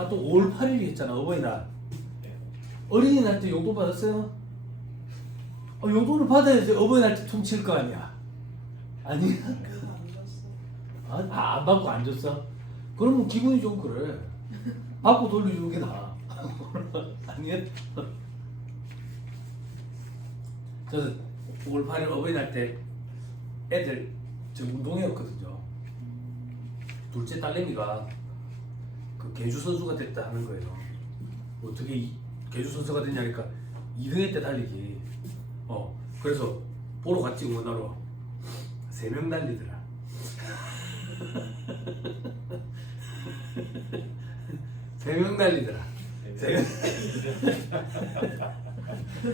아, 또 5월 8일이 했잖아, 어버이날. 어린이날 때 용돈 받았어요? 용돈을 받아야지 어버이날 때 퉁칠 거 아니야. 아니? 안 받고 안 줬어? 그러면 기분이 좀 그래. 받고 돌려주는 게 나아. 아니야? 저는 5월 8일 어버이날 때 애들 저 운동회였거든요. 둘째 딸내미가 그 계주 선수가 됐다 하는 거예요. 어떻게 계주 선수가 됐냐니까 2등회 때 달리기. 그래서 보러 갔지 응원하러. 3명 달리더라. 3명 달리더라.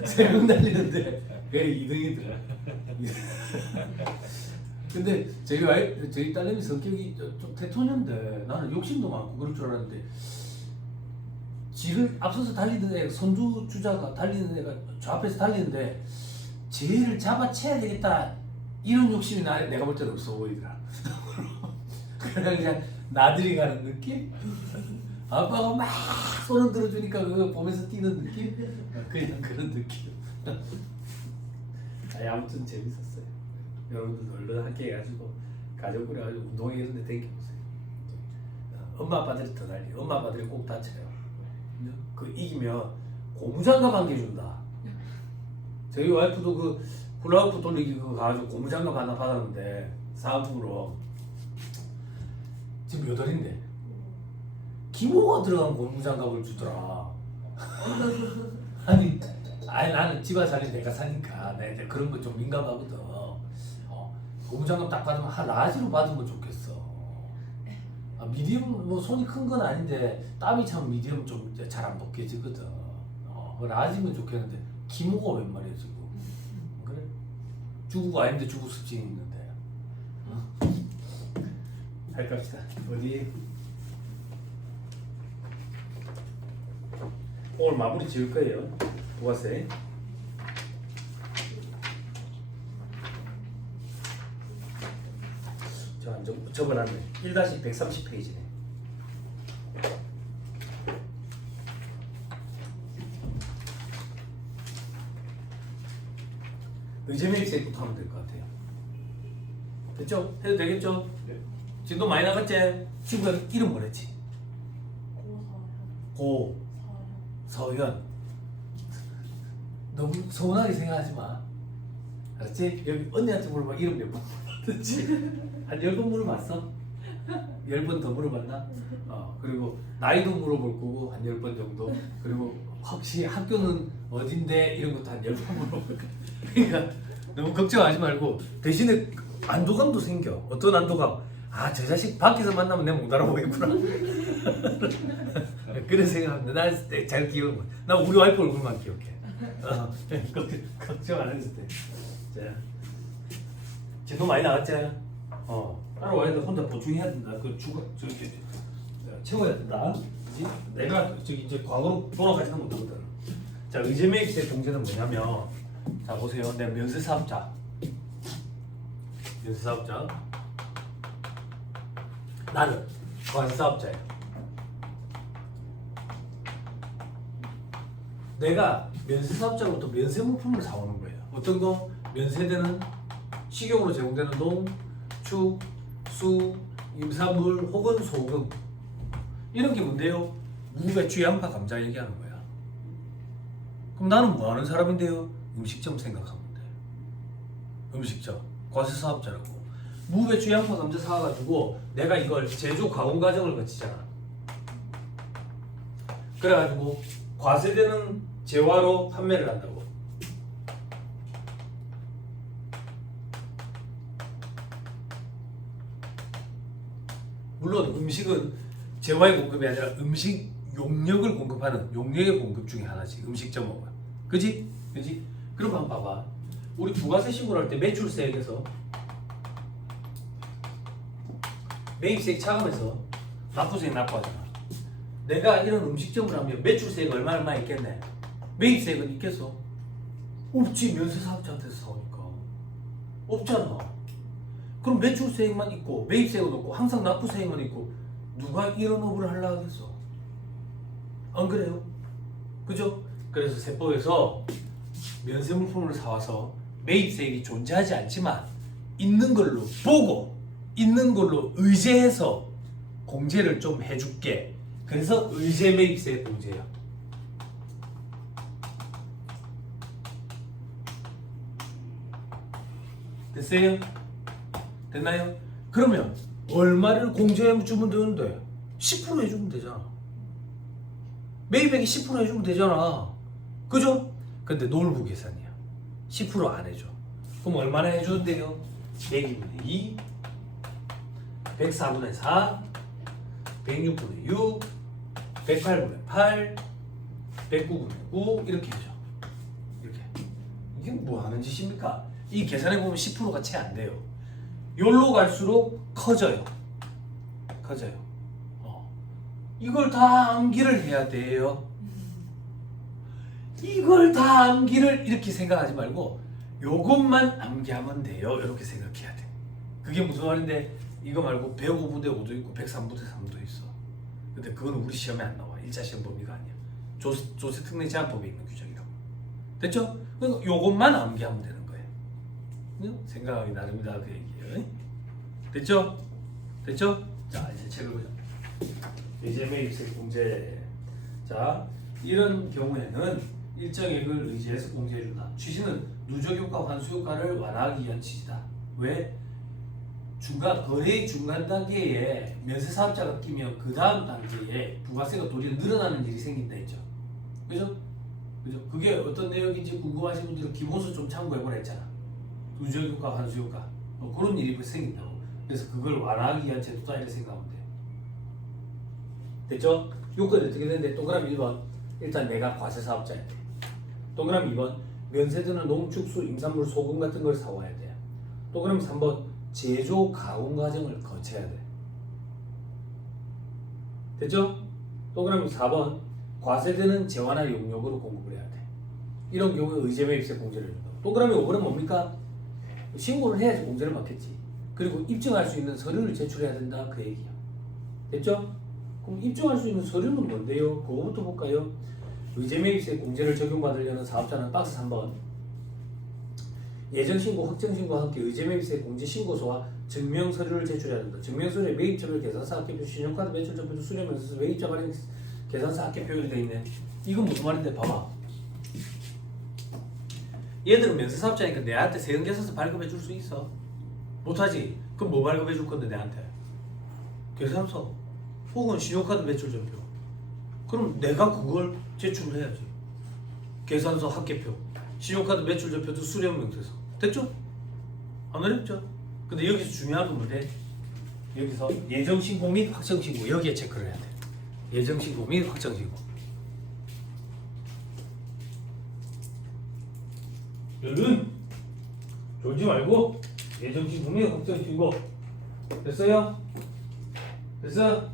3명 달리는데 그게 2등이더라. 근데 저희 딸내미 성격이 좀 태토녀인데 나는 욕심도 많고 그럴 줄 알았는데 지를 앞서서 달리던 애 선두주자가 달리는 애가 저 앞에서 달리는데 쟤를 잡아채야 되겠다 이런 욕심이 내가 볼 때는 없어 보이더라. 그냥 나들이 가는 느낌? 아빠가 막 손을 들어주니까 그거 보면서 뛰는 느낌? 그냥 그런 느낌. 아무튼 재밌었어요. 여러분들 얼른 함께 해가지고 가족들이 아주 운동회 이런 데 댕겨보세요. 엄마 아빠들이 더 달리. 엄마 아빠들이 꼭 다쳐요. 그 이기면 고무장갑 한 개 준다. 저희 와이프도 그 훌라후프 돌리기 그거 가지고 고무장갑 하나 받았는데 사은품으로 지금 몇 월인데 기모가 들어간 고무장갑을 주더라. 아니 나는 집안 살림 내가 사니까 내가 그런 거 좀 민감하거든. 고무장갑 딱 받으면 한 라지로 받으면 좋겠어. 미디엄 뭐 손이 큰 건 아닌데 땀이 참 미디엄 좀 잘 안 벗겨지거든. 라지면 좋겠는데 기모가 웬 말이야 지금. 그래? 주부가 아닌데 주부 습진이 있는데. 할 갑시다. 어디? 오늘 마무리 지을 거예요. 보았어요? 자, 적어놨네. 1-130페이지네. 의제매입세부터 하면 될 것 같아요. 됐죠? 해도 되겠죠? 네. 지금 많이 나갔지? 친구가 이름 뭐랬지? 서현. 너무 서운하게 생각하지 마. 알았지? 여기 언니한테 물어봐. 이름 몇 번 물어봤지? 한 10번 물어봤어? 10번 더 물어봤나? 그리고 나이도 물어볼 거고 한 10번 정도. 그리고 혹시 학교는 어딘데? 이런 것도 한 10번 물어볼 거야. 그러니까 너무 걱정하지 말고 대신에 안도감도 생겨. 어떤 안도감? 저 자식 밖에서 만나면 내가 못 알아보겠구나. 그런 생각합니다. 나 잘 기억해. 나 우리 와이프 얼굴만 기억해. 걱정 안 했을 때. 자, 진도 많이 나갔지? 따라와야 돼. 혼자 보충해야 된다. 채워야 된다. 그치? 내가 이제 과거로 돌아가지는 못하거든. 자, 의제매입세 공제는 뭐냐면, 자 보세요. 내가 면세사업자. 나는 과세사업자예요. 내가 면세사업자로부터 면세물품을 사오는 거예요. 어떤 거? 면세되는 식용으로 제공되는 농, 축, 수, 임산물 혹은 소금 이런 게 뭔데요? 무, 배추, 양파, 감자 얘기하는 거야. 그럼 나는 뭐 하는 사람인데요? 음식점 생각하면 돼. 음식점, 과세사업자라고. 무, 배추, 양파, 감자 사가지고 내가 이걸 제조 가공 과정을 거치잖아. 그래가지고 과세되는 재화로 판매를 한다고. 물론 음식은 재화의 공급이 아니라 음식 용역을 공급하는 용역의 공급 중에 하나지. 음식점은. 그지? 그럼 한번 봐봐. 우리 부가세 신고를 할 때 매출세액에서 매입세액 차감해서 납부세액 납부하잖아. 내가 이런 음식점을 하면 매출세액 얼마 있겠네. 매입세액은 있겠어? 없지. 면세사업자한테서 사오니까 없잖아. 그럼 매출세액만 있고 매입세액은 없고 항상 납부세액만 있고 누가 이런 업을 하려고 하겠어? 안 그래요? 그죠? 그래서 세법에서 면세 물품을 사와서 매입세액이 존재하지 않지만 있는 걸로 보고 있는 걸로 의제해서 공제를 좀 해줄게. 그래서 의제 매입세 공제야. 됐어요? 됐나요? 그러면 얼마를 공제해 주면 되는데 10% 해주면 되잖아. 매입액이 10% 해주면 되잖아. 그죠? 근데 놀부 계산이야. 10% 안 해줘. 그럼 얼마나 해주는데요? 102분의 2, 104분의 4, 106분의 6, 108분의 8, 109분의 9 이렇게 해줘. 이렇게. 이게 뭐 하는 짓입니까? 이 계산해 보면 10%가 채 안 돼요. 요로 갈수록 커져요. 커져요. 이걸 다 암기를 해야 돼요. 이걸 다 암기를 이렇게 생각하지 말고 요것만 암기하면 돼요. 이렇게 생각해야 돼. 그게 무슨 말인데 이거 말고 105부대 5도 있고 103부대 3도 있어. 근데 그건 우리 시험에 안 나와. 1차 시험 범위가 아니야. 조세 특례 제한법에 있는 규정이라고. 됐죠? 그러니까 요것만 암기하면 되는 거예요. 생각하기 나름이다 그 얘기예요. 됐죠? 됐죠? 자 이제 책을 보자. 의제 매입세 공제. 자 이런 경우에는 일정액을 의지해서 공제해준다. 취지는 누적효과 환수효과를 완화하기 위한 취지다. 왜? 거래의 중간 단계에 면세사업자가 끼면 그 다음 단계에 부가세가 도리어 늘어나는 일이 생긴다 했죠. 그죠? 그죠? 그게 어떤 내용인지 궁금하신 분들은 기본서 좀 참고해보라 했잖아. 누적효과 환수효과 그런 일이 생긴다고. 그래서 그걸 완화하기 위한 제도다 이렇게 생각하면 돼. 됐죠? 요건이 어떻게 되는데 동그라미 1번 일단 내가 과세사업자야 돼. 동그라미 2번 면세되는 농축수, 임산물, 소금 같은 걸 사와야 돼. 동그라미 3번 제조, 가공 과정을 거쳐야 돼. 됐죠? 동그라미 4번 과세되는 재화나 용역으로 공급을 해야 돼. 이런 경우에 의제 매입세 공제를 준다. 동그라미 5번은 뭡니까? 신고를 해야지 공제를 받겠지. 그리고 입증할 수 있는 서류를 제출해야 된다 그 얘기야. 됐죠? 그럼 입증할 수 있는 서류는 뭔데요? 그거부터 볼까요? 의제 매입세 공제를 적용받으려는 사업자는 박스 3번 예정신고, 확정신고와 함께 의제 매입세 공제 신고서와 증명서류를 제출해야 된다. 증명서류에 매입처별, 계산서, 합계표, 신용카드, 매출처표, 수령명세서, 매입자 발행, 계산서, 합계표율이 되어 있네. 이건 무슨 말인데 봐봐. 얘들은 면세사업자니까 내한테 세금계산서 발급해 줄 수 있어? 못하지? 그럼 뭐 발급해 줄 건데 내한테? 계산서 혹은 신용카드 매출전표. 그럼 내가 그걸 제출을 해야지. 계산서, 합계표, 신용카드 매출전표도 수령명세서. 됐죠? 안 어렵죠? 근데 여기서 중요한 건 뭐래? 여기서 예정신고 및 확정신고 여기에 체크를 해야 돼. 예정신고 및 확정신고. 여러분 졸지 말고 예정신고 및 확정신고. 됐어요? 됐어?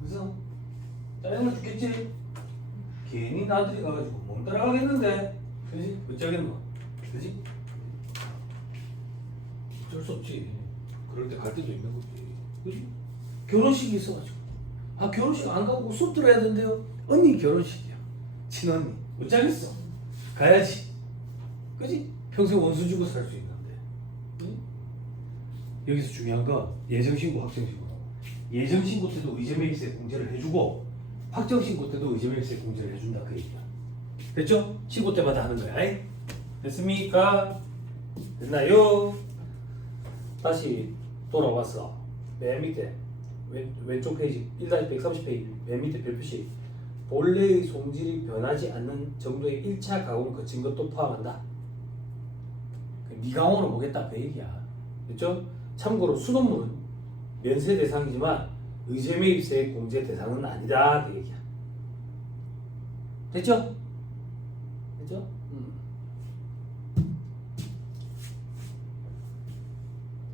그래서 짜증나 죽겠지? 괜히 나들이 가가지고 못 따라가겠는데 그지? 어쩌겠노? 그지? 어쩔 수 없지. 그럴 때 갈 때도 있는 거지. 그지? 결혼식이 있어가지고 결혼식 안 가고 수업 들어야 된대요. 언니 결혼식이야. 친언니 어쩌겠어? 가야지. 그지? 평생 원수 주고 살 수 있는데. 응? 여기서 중요한 건 예정신고, 확정신고라고. 예정신고 때도 의제 매입세 공제를 해주고 확정신고 때도 의제 매입세 공제를 해준다 그 얘기야. 됐죠? 신고 때마다 하는 거야. 아이? 됐습니까? 됐나요? 다시 돌아왔어. 맨 밑에 왼쪽 페이지 1-130페이지 맨 밑에 별표시 본래의 송질이 변하지 않는 정도의 1차 가공 거친 것도 포함한다. 미강원을 보겠다 그 얘기야. 됐죠? 참고로 수돗물은 면세 대상이지만 의제 매입세 공제 대상은 아니다 그 얘기야. 됐죠? 됐죠?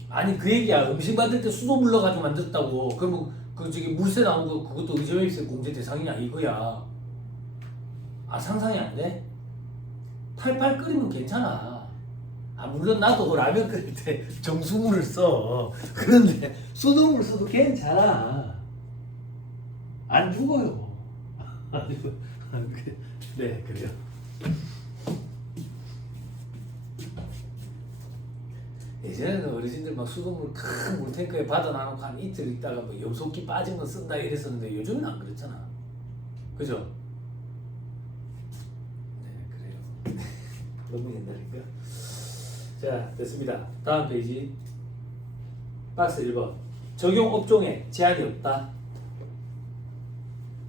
아니 그 얘기야. 음식 만들 때 수돗물 넣어가지고 만들었다고. 그러면 그 저기 물세 나온 거 그것도 의제 매입세 공제 대상이냐 이거야. 상상이 안 돼? 팔팔 끓이면 괜찮아. 물론 나도 라면 끓일 때 정수물을 써. 그런데 수돗물 써도 괜찮아. 안 죽어요. 네, 그래요. 예전에는 어르신들 막 수돗물 큰 물탱크에 받아놔놓고 한 이틀 있다가 뭐 염소기 빠진 거 쓴다 이랬었는데 요즘은 안 그렇잖아. 그죠? 네, 그래요. 너무 옛날이니까. 자, 됐습니다. 다음 페이지. 박스 1번. 적용 업종에 제한이 없다.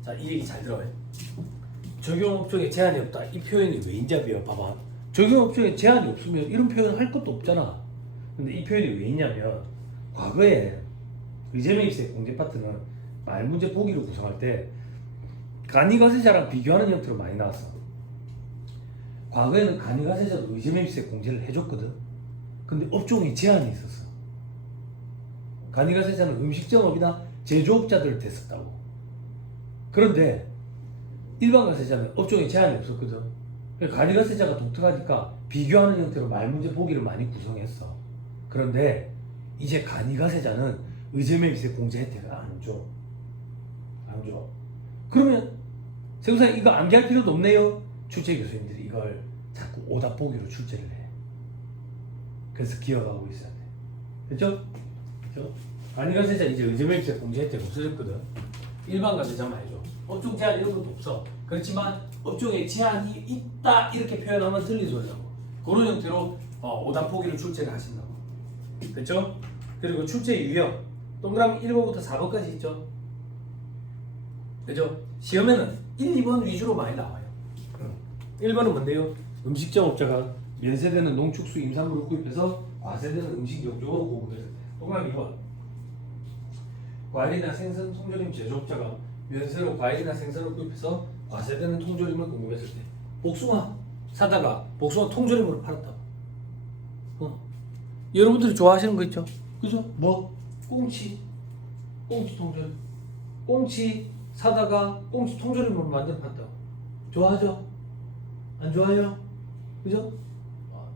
자, 이 얘기 잘 들어요. 적용 업종에 제한이 없다. 이 표현이 왜인지요? 봐봐. 적용 업종에 제한이 없으면 이런 표현 할 것도 없잖아. 근데 이 표현이 왜 있냐면 과거에 의제매입세 공제 파트는 말 문제 보기를 구성할 때 간이가세자랑 비교하는 형태로 많이 나왔어. 과거에는 간이가세자도 의제매입세 공제를 해줬거든. 근데 업종에 제한이 있었어. 간이가세자는 음식점업이나 제조업자들을 됐었다고. 그런데 일반가세자는 업종에 제한이 없었거든. 간이가세자가 독특하니까 비교하는 형태로 말 문제 보기를 많이 구성했어. 그런데 이제 간이가세자는 의제매입세 공제 혜택을 안 줘. 안 줘. 그러면 세무사님 이거 암기할 필요도 없네요. 출제 교수님들이 이걸 자꾸 오답 보기로 출제를 해. 그래서 기억하고 있어야 돼. 됐죠? 그렇죠? 간이가세자 이제 의제매입세 공제 혜택 없어졌거든. 일반 가세자만 해줘. 업종 제한 이런 것도 없어. 그렇지만 업종에 제한이 있다 이렇게 표현하면 틀린 소리라고. 그런 형태로 오답 보기를 출제를 하신다고. 됐죠? 그리고 출제 유형 동그라미 1번부터 4번까지 있죠? 그죠? 시험에는 1, 2번 위주로 많이 나와요. 1번은 뭔데요? 음식점업자가 면세되는 농축수 임산물을 구입해서 과세되는 음식 용적으로 공급했을 때. 동그라미 2번. 과일이나 생선 통조림 제조업자가 면세로 과일이나 생선을 구입해서 과세되는 통조림을 공급했을 때. 복숭아 사다가 복숭아 통조림으로 팔았다. 여러분들이 좋아하시는 거 있죠? 그죠? 뭐? 꽁치 통조림. 꽁치 사다가 꽁치 통조림으로 만들어 판다고. 좋아하죠? 안 좋아해요? 그죠?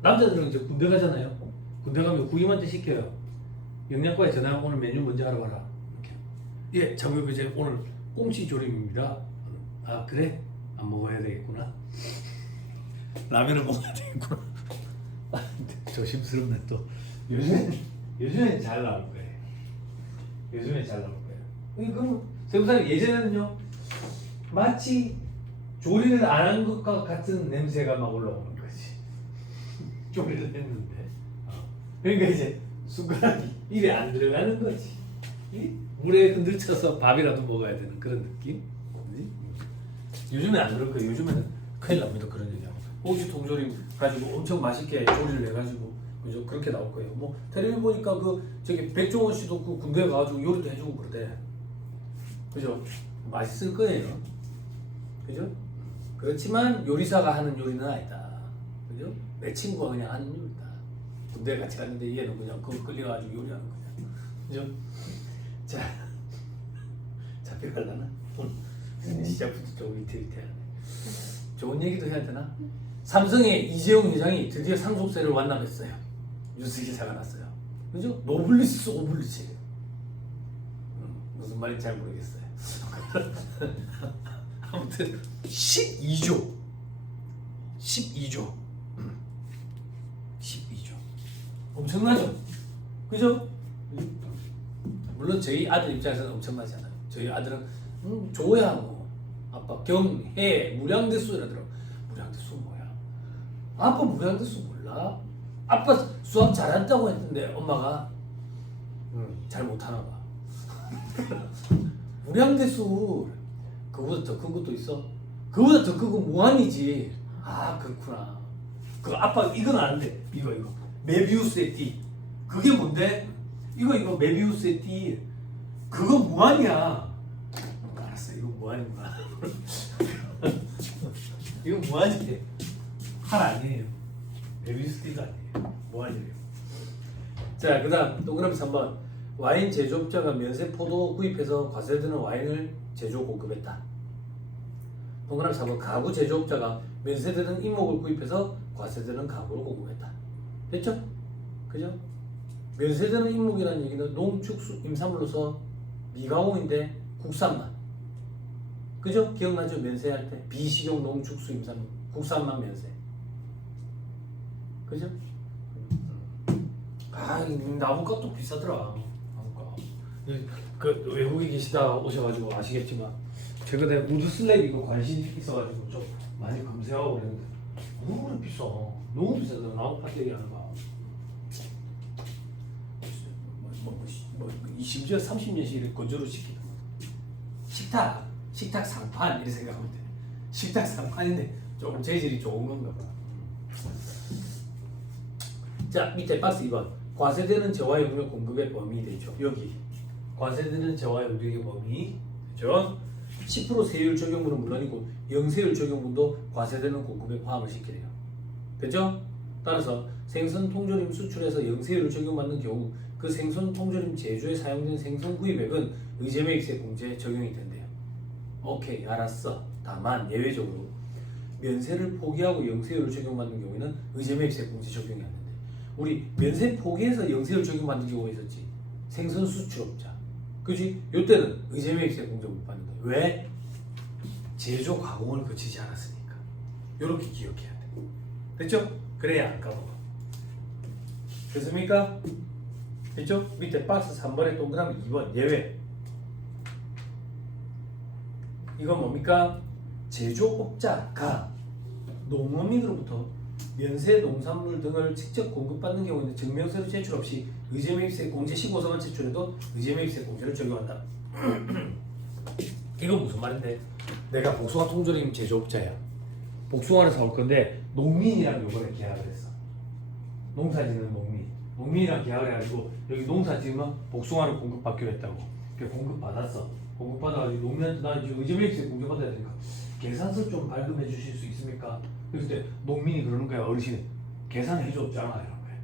남자들은 이제 군대 가잖아요. 군대 가면 구임한테 시켜요. 영양과에 전화 오늘 메뉴 먼저 알아봐라. 이렇게. 예, 장교부 이제 오늘 꽁치 조림입니다. 아 그래? 안 먹어야 되겠구나. 라면을 먹어야 되겠구나. 조심스럽네 또. 요즘엔 잘 나올 거예요. 요즘엔 잘 나올 거예요. 그럼 세무사님 예전에는요 마치 조리를 안 한 것과 같은 냄새가 막 올라오는 거지. 조리를 했는데. 그러니까 이제 숟가락이 입에 안 들어가는 거지. 물에 흔들쳐서 밥이라도 먹어야 되는 그런 느낌. 요즘엔 안 그럴 거예요. 요즘에는 큰일 납니다. 그런 얘기하고. 꽁치 통조림 가지고 엄청 맛있게 조리를 해가지고 그죠? 그렇게 나올 거예요. 뭐 텔레비전 보니까 그 저기 백종원 씨도 그 군대 가가지고 요리도 해주고 그러대. 그죠? 맛있을 거예요. 그죠? 그렇지만 요리사가 하는 요리는 아니다. 그죠? 내 친구가 그냥 하는 요리다. 군대 같이 갔는데 얘는 그냥 그거 끌려가지고 요리하는 거냐. 그죠? 자, 잡혀갈라나? 시작부터 좀 위태위태하네. 좋은 얘기도 해야 되나? 삼성의 이재용 회장이 드디어 상속세를 완납했어요. 뉴스 기사가 났어요. 그죠? 노블리스 오블리지. 무슨 말인지 잘 모르겠어요. 아무튼 12조 12조 엄청나죠? 그죠? 물론 저희 아들 입장에서는 엄청나잖아요. 저희 아들은 조야 뭐 아빠 경해 무량대수 이러더라고. 무량대수 뭐야? 아빠 무량대수 몰라? 아빠 수학 잘한다고 했는데 엄마가 잘 못하나 봐. 무량대수 그거보다 더 큰 것도 있어? 그거보다 더 큰 건 무한이지. 아 그렇구나. 그 아빠 이건 아는데 이거 메비우스의 띠 그게 뭔데? 이거 메비우스의 띠 그거 무한이야. 알았어 이거 무한이구나. 이거 무한인데 칼 아니에요. 메비우스 띠가 아니에요. 무한이래요. 자 그다음 동그라미 3번 와인 제조업자가 면세 포도 구입해서 과세되는 와인을 제조 공급했다. 동그라미 4번 가구 제조업자가 면세되는 임목을 구입해서 과세되는 가구를 공급했다. 됐죠? 그죠? 면세되는 임목이라는 얘기는 농축수 임산물로서 미가공인데 국산만 그죠? 기억나죠? 면세할 때 비식용 농축수 임산 국산만 면세. 그죠? 아, 나무값도 비싸더라. 나무값. 그 외국에 계시다 오셔가지고 아시겠지만 최근에 우드 슬랩 이거 관심 있어가지고 좀 많이 검색하고 그랬는데 너무 비싸. 너무 비싸더라. 나무 파트 얘기하는 거. 심지어 30년씩 건조를 시키는 식탁 상판 이렇게 생각하면 돼. 식탁 상판인데 조금 재질이 좋은 건가 봐. 자, 밑에 박스 2번. 과세되는 재화 용료 공급의 범위 되죠. 여기 과세되는 재화 용료의 범위 되죠. 10% 세율 적용분은 물론이고 영세율 적용분도 과세되는 공급에 포함을 시키래요. 그죠? 따라서 생선 통조림 수출에서 영세율을 적용받는 경우 그 생선 통조림 제조에 사용된 생선 구입액은 의제매입세 공제에 적용이 된대요. 오케이, 알았어. 다만 예외적으로 면세를 포기하고 영세율을 적용받는 경우에는 의제매입세 공제 적용이 안 된대. 우리 면세 포기해서 영세율 적용받는 경우가 있었지. 생선 수출업자. 그지? 요때는 의제매입세 공제 못 받는 거야. 왜? 제조 가공을 거치지 않았으니까. 요렇게 기억해야 돼. 됐죠? 그래야 안 까먹어. 됐습니까? 됐죠? 밑에 박스 3번에 동그라미 2번 예외. 이건 뭡니까? 제조업자가 농어민으로부터 면세 농산물 등을 직접 공급받는 경우에는 증명서를 제출 없이 의제매입세 공제 15서만 제출해도 의제매입세 공제를 적용한다. 이건 무슨 말인데? 내가 복숭아 통조림 제조업자야. 복숭아를 사올 건데 농민이랑 요번에 계약을 했어. 농사짓는 농민이랑 계약을 해가지고 여기 농사 지으면 복숭아를 공급받기로 했다고. 그래서 공급받았어. 공급받아가지고 농민한테 나 이제 의제매입세 공제받아야 되니까 계산서 좀 발급해 주실 수 있습니까? 그때 농민이 그러는 거야. 어르신이 계산해 줬잖아 이런 거야.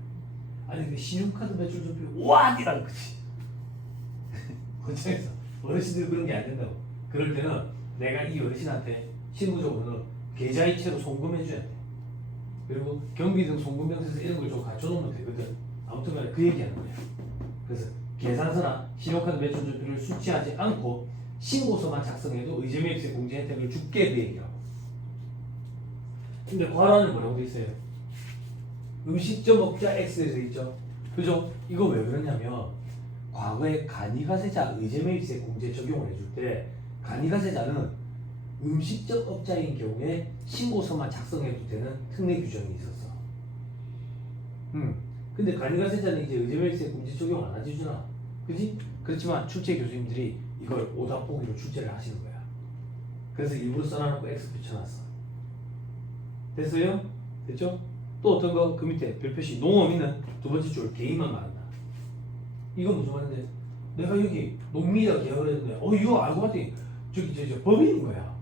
아니 근데 신용카드 매출 좀 와! 이라는 거지. 현장에서 어르신들 그런 게 안 된다고. 그럴 때는 내가 이 어르신한테 실무적으로는 계좌이체로 송금해 줘야 돼. 그리고 경비 등 송금명세서 이런 걸 좀 갖춰놓으면 되거든. 아무튼 간에 그 얘기하는 거야. 그래서 계산서나 신용카드 매출조표를 수취하지 않고 신고서만 작성해도 의제매입세 공제 혜택을 줄게 그 얘기라고. 근데 과란은 뭐라고 돼 있어요? 음식점 업자 X에 돼 있죠. 그죠? 이거 왜 그러냐면 과거에 간이가세자 의제매입세 공제 적용을 해줄 때 간이가세자는 음식점 업자인 경우에 신고서만 작성해도 되는 특례 규정이 있었어. 근데 간이가세자는 이제 의제매입세 공제 적용 안 해주잖아. 그지? 그렇지만 출제 교수님들이 이걸 오답보기로 출제를 하시는 거야. 그래서 일부러 써놔놓고 X 붙여놨어. 됐어요? 됐죠? 또 어떤 거? 그 밑에 별표시 농어민은 두 번째 줄 개인만 말한다. 이건 무슨 말인데? 내가 여기 농민이라 계약을 했는데 이거 알고 봤더니 저기 법인인 거야.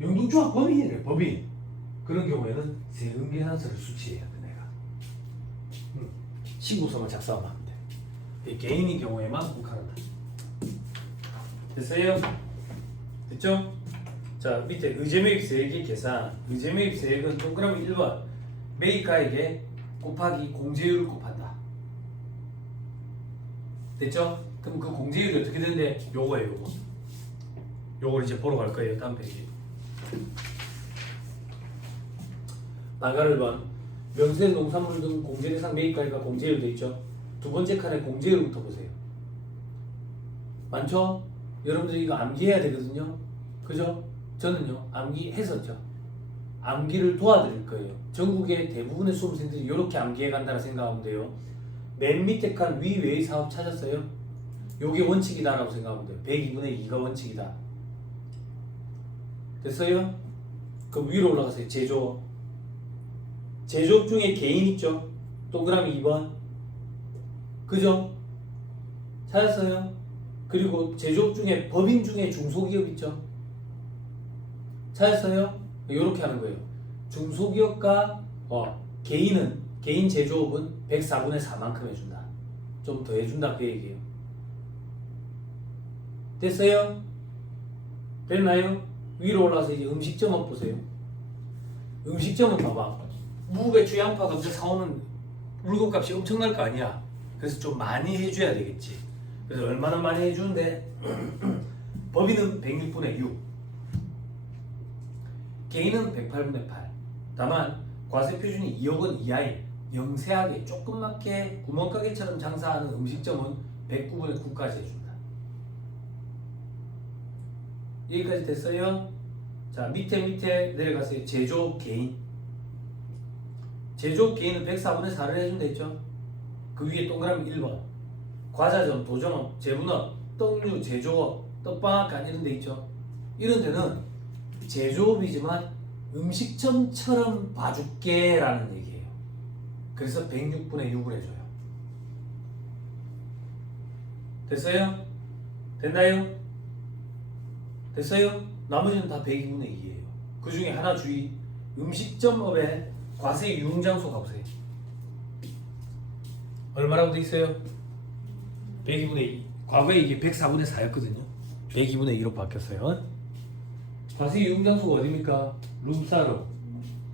영동조합 법인이래. 법인. 그런 경우에는 세금 계산서를 수취해야 돼 내가. 신고서만 작성하면 안 돼. 개인인 경우에만 국한한다. 됐어요? 됐죠? 자, 밑에 의제매입세액의 계산. 의제매입세액은 동그라미 1번 매입가액에 곱하기 공제율을 곱한다. 됐죠? 그럼 그 공제율이 어떻게 되는데? 요거예요, 요거. 요걸 이제 보러 갈 거예요, 다음 페이지. 나가를 번 명세 농산물 등 공제 대상 매입가액과 공제율 돼 있죠? 두 번째 칸에 공제율부터 보세요. 많죠? 여러분들 이거 암기해야 되거든요. 그죠? 저는요 암기했었죠. 암기를 도와드릴 거예요. 전국의 대부분의 수험생들이 이렇게 암기해 간다고 생각하면 돼요. 맨 밑에 칸 위외의 사업 찾았어요? 요게 원칙이다라고 생각하면 돼요. 102분의 2가 원칙이다. 됐어요? 그럼 위로 올라가세요. 제조업. 제조업 중에 개인 있죠? 동그라미 2번. 그죠? 찾았어요? 그리고 제조업 중에 법인 중에 중소기업 있죠? 찾았어요? 이렇게 하는 거예요. 중소기업과 개인 제조업은 104분의 4만큼 해준다. 좀 더 해준다 그 얘기예요. 됐어요? 됐나요? 위로 올라서 이제 음식점업 보세요. 음식점은 봐봐. 무배추 양파 검사 사오는 물건값이 엄청날 거 아니야. 그래서 좀 많이 해줘야 되겠지. 그래서 얼마나 많이 해주는데 법인은 106분의 6. 개인은 108분의 8. 다만 과세 표준이 2억 원 이하인 영세하게 조그맣게 구멍가게처럼 장사하는 음식점은 109분의 9까지 해준다. 여기까지 됐어요? 자, 밑에 내려가세요. 제조업 개인. 제조업 개인은 104분의 4를 해준다 했죠? 그 위에 동그라미 1번. 과자점, 도정업, 제분업, 떡류, 제조업, 떡방앗간 이런 데 있죠? 이런 데는 제조업이지만 음식점처럼 봐줄게 라는 얘기예요. 그래서 106분의 6을 해줘요. 됐어요? 됐나요? 됐어요? 나머지는 다 102분의 2예요. 그 중에 하나 주의. 음식점업의 과세 유흥장소 가보세요. 얼마라고 돼 있어요? 102분의 2. 과거에 이게 104분의 4였거든요. 102분의 2로 바뀌었어요. 과세 유흥장소가 어디입니까? 룸사롱,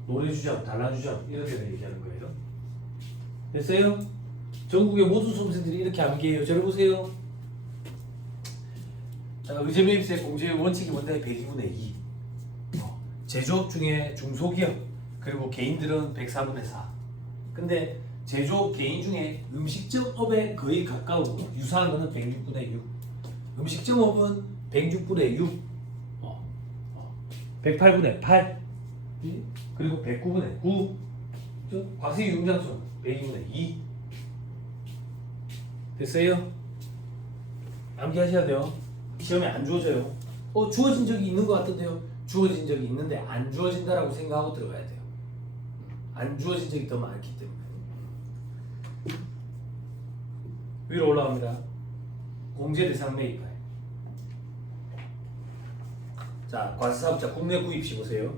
노래주점, 단란주점 이런 데를 얘기하는 거예요. 됐어요? 전국의 모든 수험생들이 이렇게 암기해요. 저를 보세요. 자, 의제매입세 공제의 원칙이 뭔데? 102분의 2. 제조업 중에 중소기업 그리고 개인들은 104분의 4. 근데 제조업 개인 중에 음식점업에 거의 가까우고 유사한 거는 106분의 6. 음식점업은 106분의 6, 108분의 8, 그리고 109분의 9. 과세 유흥장소는 102분의 2. 됐어요? 암기하셔야 돼요. 시험에 안 주어져요. 주어진 적이 있는 것 같던데요. 주어진 적이 있는데 안 주어진다라고 생각하고 들어가야 돼요. 안 주어진 적이 더 많기 때문에. 위로 올라갑니다. 공제 대상 매입할. 자, 과세사업자 국내 구입시 보세요.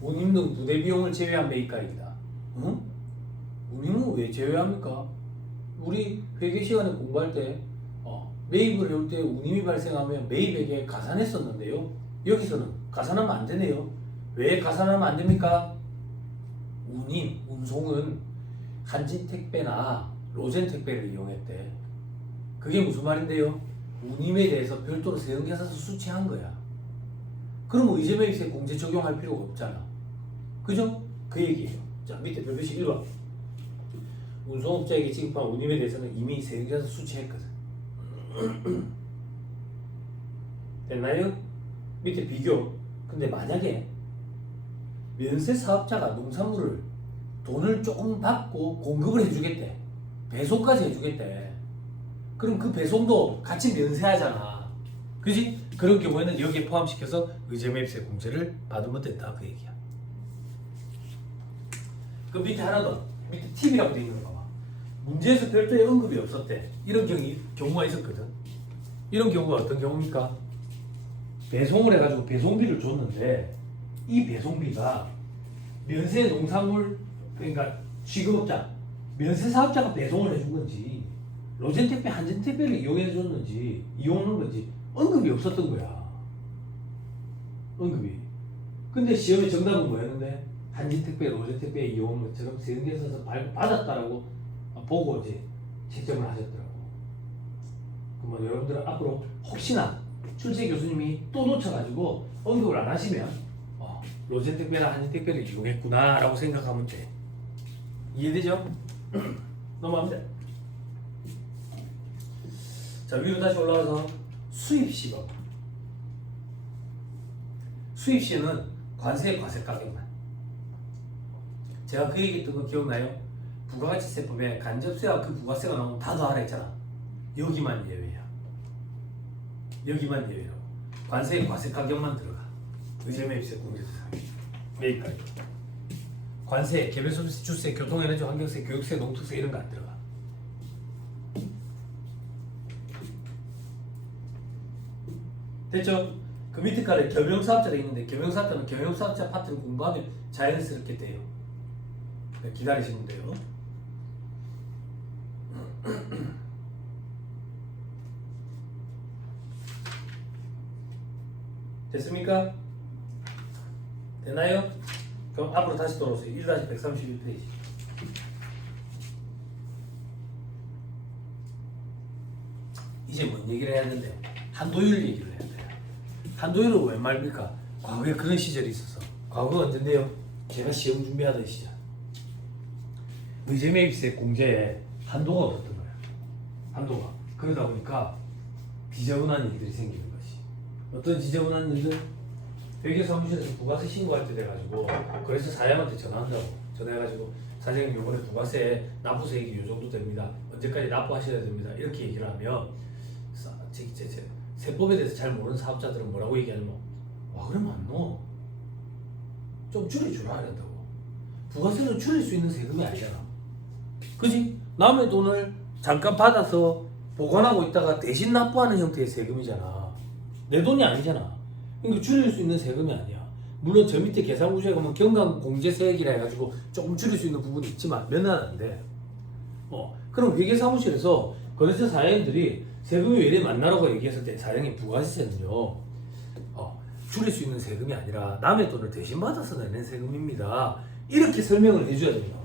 운임 등 부대 비용을 제외한 매입가입니다. 응? 운임은 왜 제외합니까? 우리 회계 시간에 공부할 때 매입을 해올 때 운임이 발생하면 매입액에 가산했었는데요. 여기서는 가산하면 안 되네요. 왜 가산하면 안 됩니까? 운임, 운송은 한진택배나 로젠택배를 이용했대. 그게 무슨 말인데요? 운임에 대해서 별도로 세금계산서 수취한 거야. 그럼 의제매입세 공제 적용할 필요가 없잖아. 그죠? 그 얘기예요. 자, 밑에 별표식 1번. 운송업자에게 지급한 운임에 대해서는 이미 세금계산서 수취했거든. 됐나요? 밑에 비교. 근데 만약에 면세 사업자가 농산물을 돈을 조금 받고 공급을 해주겠대. 배송까지 해주겠대. 그럼 그 배송도 같이 면세하잖아. 그지? 그런 경우에는 여기에 포함시켜서 의제매입세 공제를 받으면 된다. 그 얘기야. 그 밑에 하나 더. 밑에 팁이라고 되어 있는 거 봐. 문제에서 별도의 언급이 없었대. 이런 경우가 있었거든. 이런 경우가 어떤 경우입니까? 배송을 해가지고 배송비를 줬는데 이 배송비가 면세 농산물, 그러니까 취급업자, 면세 사업자가 배송을 해준 건지 로젠택배, 한진택배를 이용해 줬는지 이용한 건지 언급이 없었던 거야. 언급이. 근데 시험의 정답은 뭐였는데? 한진택배, 로젠택배 이용한 것처럼 세금계산서 받았다라고 보고 이제 채점을 하셨더라고. 그러면 여러분들은 앞으로 혹시나 출제 교수님이 또 놓쳐가지고 언급을 안 하시면 로젠택배나 한진택배를 이용했구나 라고 생각하면 돼. 이해되죠? 넘어갑니다. 자, 위로 다시 올라가서 수입시 봐. 수입시는 관세 가격만. 제가 그 얘기했던 거 기억나요? 부가가치세법에 간접세와 그 부가세가 나오면 다 더하라 했잖아. 여기만 예외야. 여기만 예외로. 관세의 과세 가격만 들어가. 의제매입세 공제대상. 매입가격. 관세, 개별소비세, 주세, 교통에너지, 환경세, 교육세, 농특세 이런 거 안 들어가. 됐죠? 그 밑에 칼에 겸용사업자가 있는데 겸용사업자는 겸용사업자 파트를 공부하면 자연스럽게 돼요. 기다리시면 돼요. 됐습니까? 됐나요? 그럼 앞으로 다시 돌아오세요. 1-131페이지. 이제 뭔 얘기를 해야 하는데 한도율 얘기를 해야 돼요. 한도율은 웬 말입니까? 과거에 그런 시절이 있어서 과거가 언젠데요? 제가 시험 준비하던 시절. 의제매입세 공제에 한도가 없었던 거야. 한도가. 그러다 보니까 지저분한 일들이 생기는 것이. 어떤 지저분한 일들? 회계사무실에서 부가세 신고할 때 돼가지고 그래서 사장한테 전화한다고. 전화해가지고 사장님 요번에 부가세 납부세액이 요 정도 됩니다. 언제까지 납부하셔야 됩니다. 이렇게 얘기를 하면 세법에 대해서 잘 모르는 사업자들은 뭐라고 얘기하냐면 와 그러면 안 넣어. 좀 줄여주라 이런다고. 부가세는 줄일 수 있는 세금이 아니잖아. 그지? 남의 돈을 잠깐 받아서 보관하고 있다가 대신 납부하는 형태의 세금이잖아. 내 돈이 아니잖아. 그러니까 줄일 수 있는 세금이 아니야. 물론 저 밑에 계산구조에 가면 경감공제세액이라 해가지고 조금 줄일 수 있는 부분이 있지만 면은 안 돼. 그럼 회계사무실에서 거래처 사장님들이 세금이 왜 이래 많나라고 얘기했을 때 사장님 부가세는요 줄일 수 있는 세금이 아니라 남의 돈을 대신 받아서 내는 세금입니다. 이렇게 설명을 해줘야 됩니다.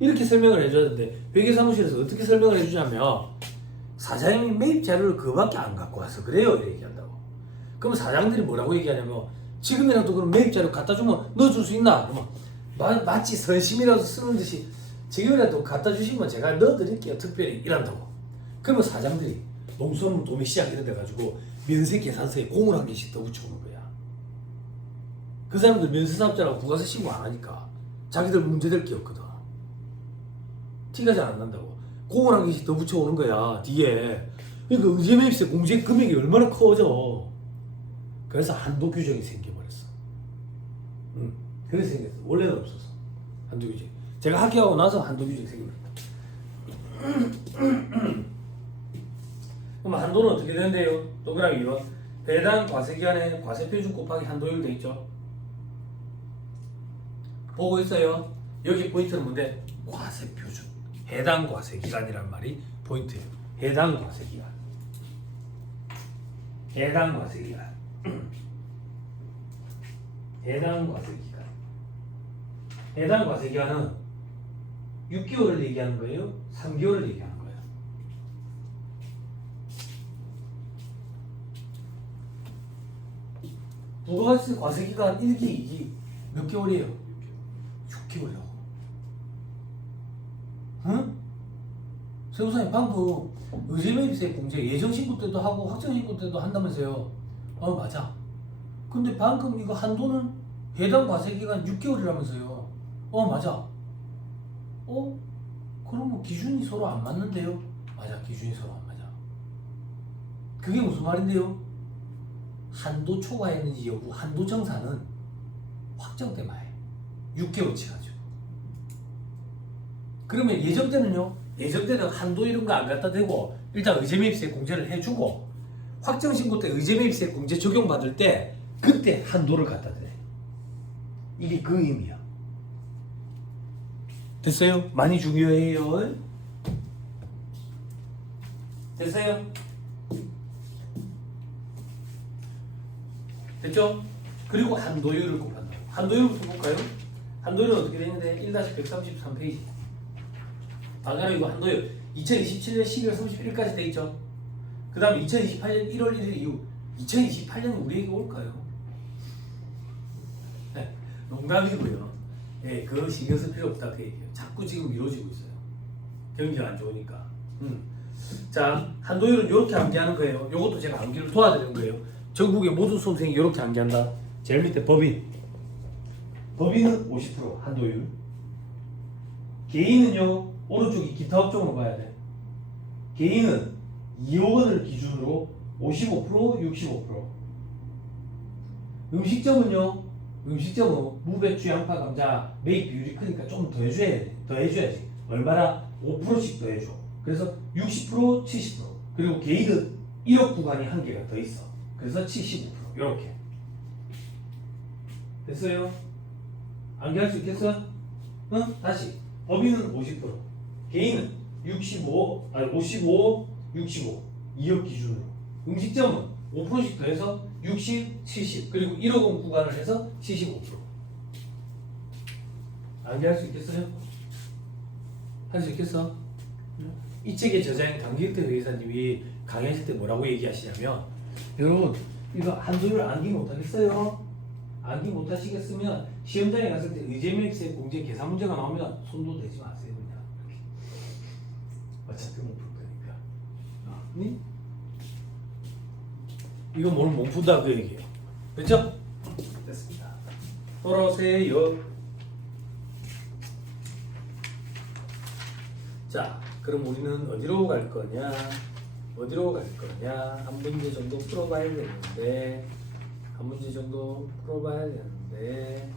이렇게 설명을 해줘야 되는데 회계사무실에서 어떻게 설명을 해주냐면 사장님이 매입 자료를 그거밖에 안 갖고 와서 그래요 이렇게 얘기한다고. 그럼 사장들이 뭐라고 얘기하냐면 지금이라도 그럼 매입 자료 갖다 주면 넣어줄 수 있나? 그러면 마치 선심이라도 쓰는 듯이 지금이라도 갖다 주시면 제가 넣어드릴게요 특별히 이란다고. 그러면 사장들이 농수산물 도매시장 이런 데 가지고 면세 계산서에 공을 한 개씩 더 붙여오는 거야. 그 사람들 면세사업자라고 부가세 신고 안 하니까 자기들 문제될 게 없거든. 티가 잘 안 난다고. 공을 한 개씩 더 붙여오는 거야 뒤에. 그러니까 의제매입세 공제 금액이 얼마나 커져. 그래서 한도 규정이 생겨버렸어. 그래서 생겼어. 원래는 없었어. 한도 규정. 제가 학교하고 나서 한도 규정이 생겨버렸다. 그럼 한도는 어떻게 되는데요? 동그라미 2번. 해당 과세기간에 과세표준 곱하기 한도율 돼 있죠? 보고 있어요. 여기 포인트는 뭔데? 과세표준. 해당 과세기간이란 말이 포인트예요. 해당 과세기간. 해당 과세기간. 해당 과세기간. 해당 과세기간은 6개월을 얘기하는 거예요? 3개월을 얘기하는 거예요? 부가세 과세기간 1기, 2기 몇 개월이에요? 6개월이라고. 응? 세무사님 방금 의제매입세 공제 예정신고 때도 하고 확정신고 때도 한다면서요. 맞아. 근데 방금 이거 한도는 해당 과세기간 6개월이라면서요. 맞아. 그럼 기준이 서로 안 맞는데요? 맞아, 기준이 서로 안 맞아. 그게 무슨 말인데요? 한도 초과했는지 여부 한도 정산은 확정되면 해. 6개월치 가지고. 그러면 예정 때는요? 예정 때는 한도 이런 거 안 갖다 대고 일단 의제매입세 공제를 해주고 확정신고 때 의제매입세 공제 적용받을 때 그때 한도를 갖다 대래. 이게 그 의미야. 됐어요? 많이 중요해요. 됐어요? 됐죠? 그리고 한도율을 곱한다. 한도율부터 볼까요? 한도율은 어떻게 되는데 1-133페이지. 방금 이거 한도율 2027년 12월 31일까지 돼 있죠. 그 다음에 2028년 1월 1일 이후 2028년은 우리에게 올까요? 네, 농담이고요. 예, 그거 신경 쓸 필요 없다 그 얘기예요. 자꾸 지금 미뤄지고 있어요. 경기가 안 좋으니까. 자, 한도율은 이렇게 암기하는 거예요. 이것도 제가 암기를 도와드리는 거예요. 전국의 모든 수험생이 이렇게 암기한다. 제일 밑에 법인. 법인은 50% 한도율. 개인은요, 오른쪽이 기타 업종으로 봐야 돼. 개인은 2억 원을 기준으로 55%, 65%. 음식점은요, 음식점은 무배추, 양파, 감자 매입 비율이 크니까 좀 더 해줘야지. 얼마나? 5%씩 더 해줘. 그래서 60%, 70%. 그리고 개인은 1억 구간이 한 개가 더 있어. 그래서 75%. 이렇게. 됐어요? 암기할 수 있겠어? 응? 다시. 법인은 50%. 개인은 55, 65. 2억 기준으로. 음식점은 5%씩 더해서 60, 70. 그리고 1억 원 구간을 해서 75%. 암기할 수 있겠어요? 할 수 있겠어? 이 책의 저자인 강기태 회계사님이 강의하실 때 뭐라고 얘기하시냐면 여러분 이거 한도율 암기 못하겠어요? 암기 못하시겠으면 시험장에 갔을 때 의제맥스의 공제 계산 문제가 나오면 손도 대지 마세요. 그냥 이렇게. 어차피 못 풀 거니까. 네? 이거 오늘 못 푼다 그 얘기예요. 됐죠? 됐습니다. 돌아오세요. 자, 그럼 우리는 어디로 갈 거냐? 어디로 갈 거냐? 한 문제 정도 풀어봐야 되는데, 한 문제 정도 풀어봐야 되는데,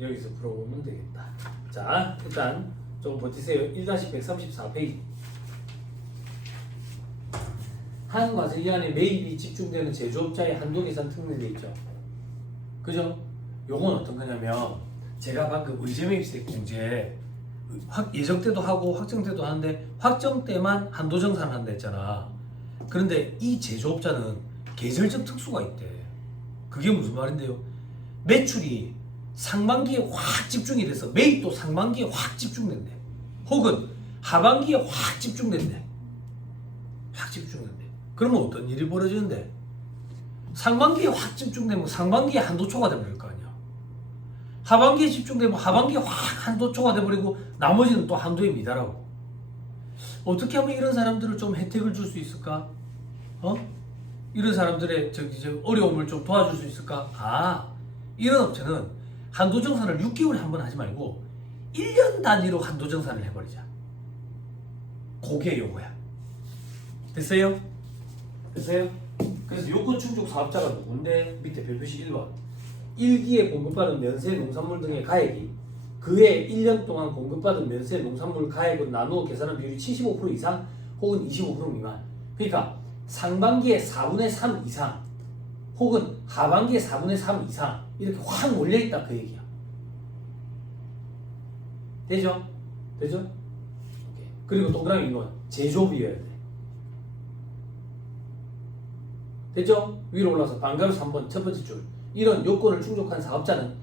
여기서 풀어보면 되겠다. 자, 일단 좀 버티세요. 1-134페이지. 한 과세기 안에 매입이 집중되는 제조업자의 한도 계산 특례돼 있죠. 그죠? 요건 어떤 거냐면 제가 방금 의제매입세 공제 예정 때도 하고 확정 때도 하는데 확정 때만 한도 정산한다 했잖아. 그런데 이 제조업자는 계절적 특수가 있대. 그게 무슨 말인데요? 매출이 상반기에 확 집중이 돼서 매입도 상반기에 확 집중된대. 혹은 하반기에 확 집중된대. 확 집중된대. 그러면 어떤 일이 벌어지는데? 상반기에 확 집중되면 상반기에 한도초가 돼버릴 거 아니야. 하반기에 집중되면 하반기에 확 한도초가 돼버리고 나머지는 또 한도에 미달하고. 어떻게 하면 이런 사람들을 좀 혜택을 줄 수 있을까? 이런 사람들의 어려움을 좀 도와줄 수 있을까? 이런 업체는 한도 정산을 6개월에 한 번 하지 말고 1년 단위로 한도 정산을 해버리자. 그게 요거야. 됐어요? 됐어요? 그래서 요건 충족 사업자가 누군데? 밑에 별표시 1번. 1기에 공급받은 면세 농산물 등의 가액이 그해 1년 동안 공급받은 면세 농산물 가액으로 나누어 계산한 비율이 75% 이상 혹은 25% 미만. 그러니까 상반기에 4분의 3 이상 혹은 하반기에 4분의 3 이상 이렇게 확 몰려있다 그 얘기야. 되죠? 되죠? 오케이. 그리고 동그라미 2번 제조업이어야 돼. 됐죠? 위로 올라서 반가로 3번 첫 번째 줄. 이런 요건을 충족한 사업자는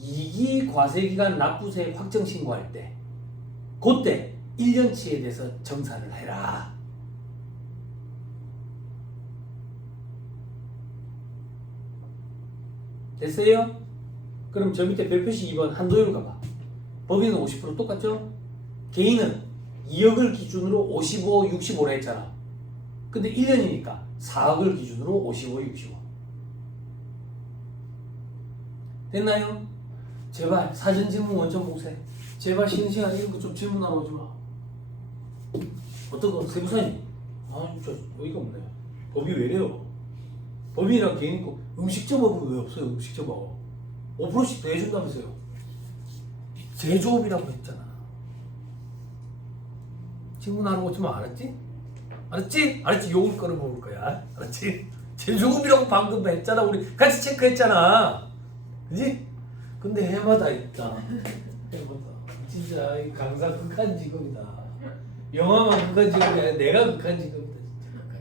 2기 과세기간 납부세 확정 신고할 때 그때 1년치에 대해서 정산을 해라. 됐어요? 그럼 저 밑에 별표시 2번 한도율 가봐. 법인은 50% 똑같죠? 개인은 2억을 기준으로 55, 65라 했잖아. 근데 1년이니까 4억을 기준으로 55, 65. 됐나요? 제발 사전 질문 원점 복세. 제발 쉬는 시간에 이런 거 좀 질문하러 오지 마. 어떤 거? 세무사님? 진짜 어이가 없네. 법이 왜 이래요? 법인이랑 개인 있고 음식점업은 왜 없어요? 음식점업 5%씩 더 해준다면서요. 제조업이라고 했잖아. 질문하러 오지 마. 알았지? 알았지? 알았지? 욕을 꺼내 먹을 거야. 알았지? 제조업이라고 방금 했잖아. 우리 같이 체크했잖아. 그지? 근데 해마다 있다. 해마다. 진짜 이 강사 극한 직업이다. 영화만 극한 직업이 아니라 내가 극한 직업이다. 진짜 극한.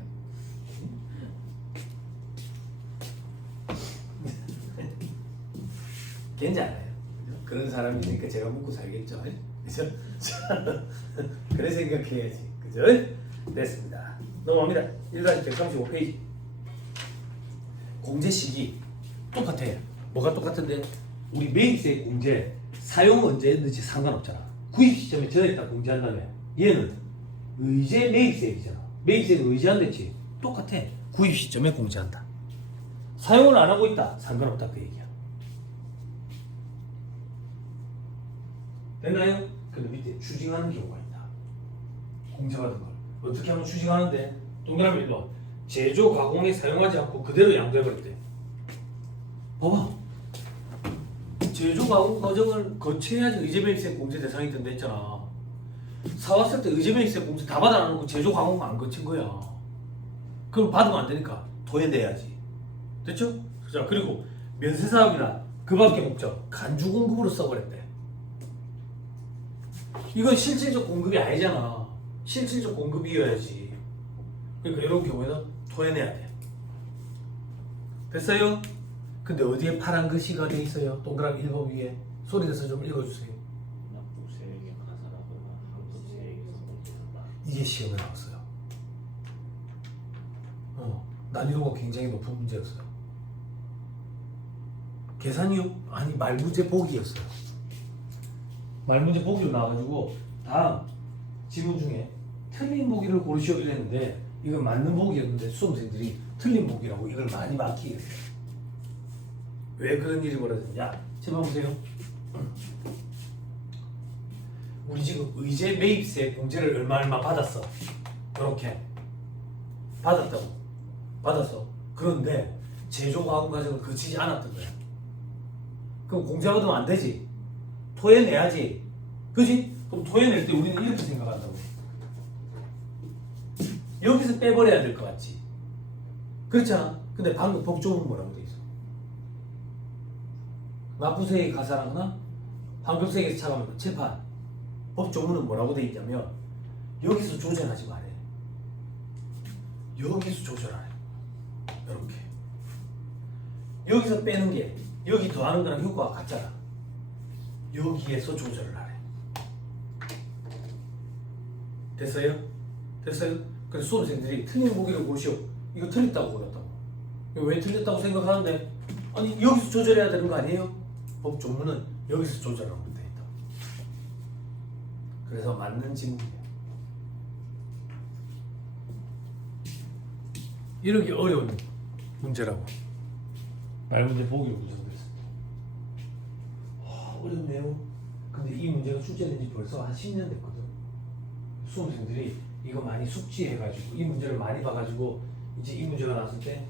괜찮아요. 그런 사람이 있으니까 제가 먹고 살겠죠. 그죠? 그래 생각해야지. 그죠? 됐습니다. 넘어갑니다. 1-135페이지. 공제 시기 똑같아. 뭐가 똑같은데? 우리 매입세 공제 사용 언제 했는지 상관없잖아. 구입 시점에 저했다 공제한다며. 얘는 의제 매입세액이잖아. 매입세액을 의제한다 했지. 똑같아. 구입 시점에 공제한다. 사용을 안 하고 있다. 상관없다 그 얘기야. 됐나요? 근데 밑에 추징하는 경우가 있다. 공제받은 걸 어떻게 하면 추징하는데? 동그라미 1번 제조 가공에 사용하지 않고 그대로 양도해버렸대. 봐봐. 제조 가공 과정을 거쳐야지 의제매입세 공제 대상이 된다 했잖아. 사왔을 때 의제매입세 공제 다 받아놓고 제조 가공 안 거친 거야. 그럼 받으면 안 되니까 토해내야지. 됐죠? 자, 그리고 면세사업이나 그 밖의 목적 간주 공급으로 써버렸대. 이건 실질적 공급이 아니잖아. 실질적 공급이어야지. 그러니까 이런 경우에는 토해내야 돼. 됐어요? 근데 어디에 파란 글씨가 돼 있어요? 동그라미 1번 위에. 소리 내서 좀 읽어주세요. 남북 세력에 가설하거나 한국 세력에서 공개한다. 이게 시험에 나왔어요. 난이도가 굉장히 높은 문제였어요. 계산이 아니 말문제 보기였어요. 말문제 보기로 나와가지고 다음 지문 중에 틀린 보기를 고르시오 이랬는데 이건 맞는 보기였는데 수험생들이 틀린 보기라고 이걸 많이 막히게 했어요. 왜 그런 일이 벌어졌냐? 제발 보세요. 우리 지금 의제 매입세 공제를 얼마 받았어. 이렇게 받았어. 그런데 제조 가공 과정을 거치지 않았던 거야. 그럼 공제 받으면 안 되지. 토해내야지. 그지? 그럼 토해낼 때 우리는 이렇게 생각한다고. 여기서 빼버려야 될 것 같지. 그렇잖아. 근데 방금 법조문은 뭐라고 돼 있어? 납부세액 가산하거나 환급세액에서 차감하면 재판. 법조문은 뭐라고 돼 있냐면 여기서 조절하지 말해. 여기서 조절하래. 이렇게. 여기서 빼는 게 여기 더하는 거랑 효과가 같잖아. 여기에서 조절을 하래. 됐어요? 그래서 수험생들이 틀린 보기를 보시오. 이거 틀렸다고 그랬다고. 이거 왜 틀렸다고 생각하는데 아니 여기서 조절해야 되는 거 아니에요? 법조문은 여기서 조절하면 돼 있다. 그래서 맞는 지문이에요. 이러기 어려운 문제라고. 말문제 보기로 구성됐습니다. 어렵네요. 근데 이 문제가 출제된 지 벌써 한 10년 됐거든. 수험생들이 이거 많이 숙지해가지고 이 문제를 많이 봐가지고 이제 이 문제가 나왔을 때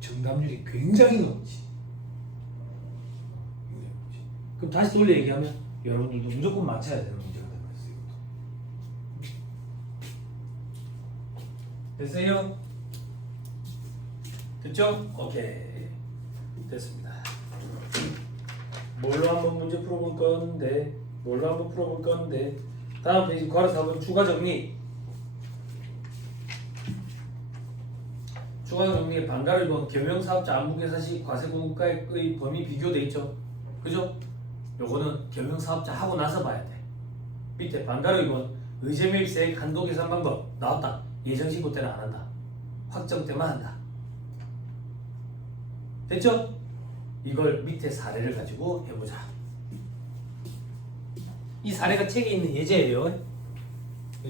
정답률이 굉장히 높지. 그럼 다시 돌려 얘기하면 여러분들도 무조건 맞춰야 되는 문제가 되는 거예요. 됐어요? 됐죠? 오케이. 됐습니다. 뭘로 한번 문제 풀어볼 건데 다음 페이지 괄호 4번 추가 정리. 추가 정리에 반가를 입은 겸용사업자 안부계산 시 과세공급가액의 범위 비교돼 있죠. 그죠? 요거는 겸용사업자 하고 나서 봐야 돼. 밑에 반가를 입은 의제매입세액 한도 계산 방법 나왔다. 예정신고 때는 안 한다. 확정 때만 한다. 됐죠? 이걸 밑에 사례를 가지고 해보자. 이 사례가 책에 있는 예제예요.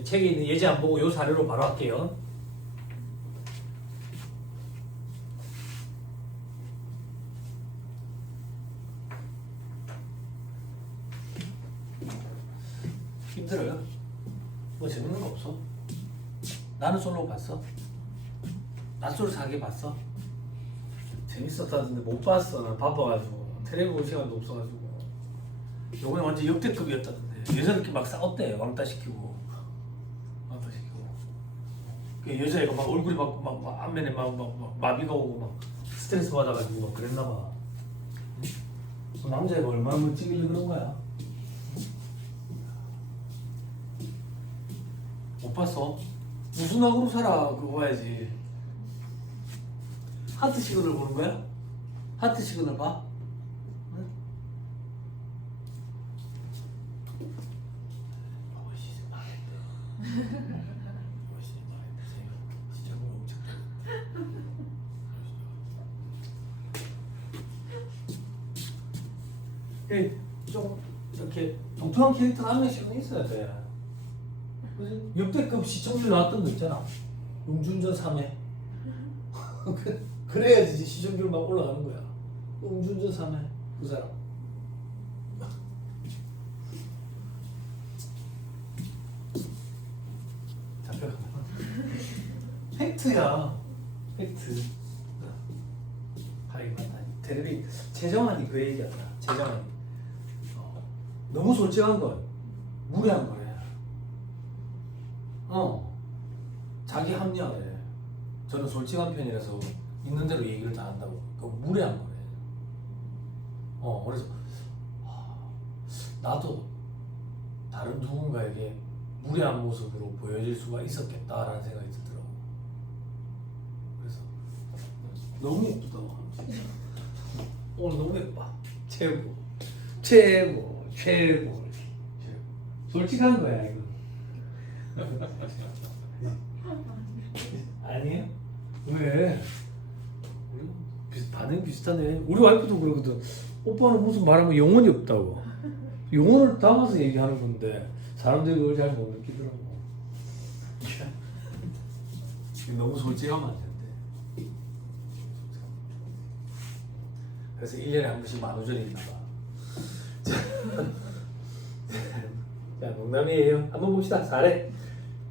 책에 있는 예제 안 보고 이 사례로 바로 할게요. 힘들어요? 뭐 재밌는 거 없어? 나는 솔로 봤어? 낯솔 사기 봤어? 재밌었다던데 못 봤어. 난 바빠가지고 텔레비 볼 시간도 없어가지고. 요번에 완전 역대급이었다던데. 여자들끼리 막 싸웠대. 왕따 시키고 그 여자애가 막 얼굴이 막 안면에 막 마비가 오고 막 스트레스 받아가지고 막 그랬나봐. 그 남자애가 얼마나 멋지길래 그런 거야? 못 봤어? 무슨 악으로 살아? 그거 봐야지. 하트 시그널 보는 거야? 하트 시그널 봐? 응? 좀 이렇게 독특한 캐릭터가 한 명씩은 있어야 돼. 그지? 역대급 시청률 나왔던 거 있잖아. 용준전 3회. 그래야지 시청률 막 올라가는 거야. 용준전 3회. 그 사람. 잡혀간다. 팩트야. 팩트. 바이 맞다. 테레비 최정환이 그 얘기하더라. 최정환이. 너무 솔직한 거 무례한 거래. 자기 합리화래. 저는 솔직한 편이라서 있는 대로 얘기를 다 한다고. 그거 무례한 거래. 그래서 나도 다른 누군가에게 무례한 모습으로 보여질 수가 있었겠다라는 생각이 들더라고. 그래서 너무 예쁘다. 오늘 너무 예뻐. 최고. 솔직한 거야 이거. 아니에요? 왜? 반응 비슷하네. 우리 와이프도 그러거든. 오빠는 무슨 말하면 영혼이 없다고. 영혼을 담아서 얘기하는 건데 사람들이 그걸 잘 못 느끼더라고. 너무 솔직하면 안 된대. 그래서 1년에 한 번씩 만우절이 있나 봐. 자, 농담이에요. 한번 봅시다. 4례.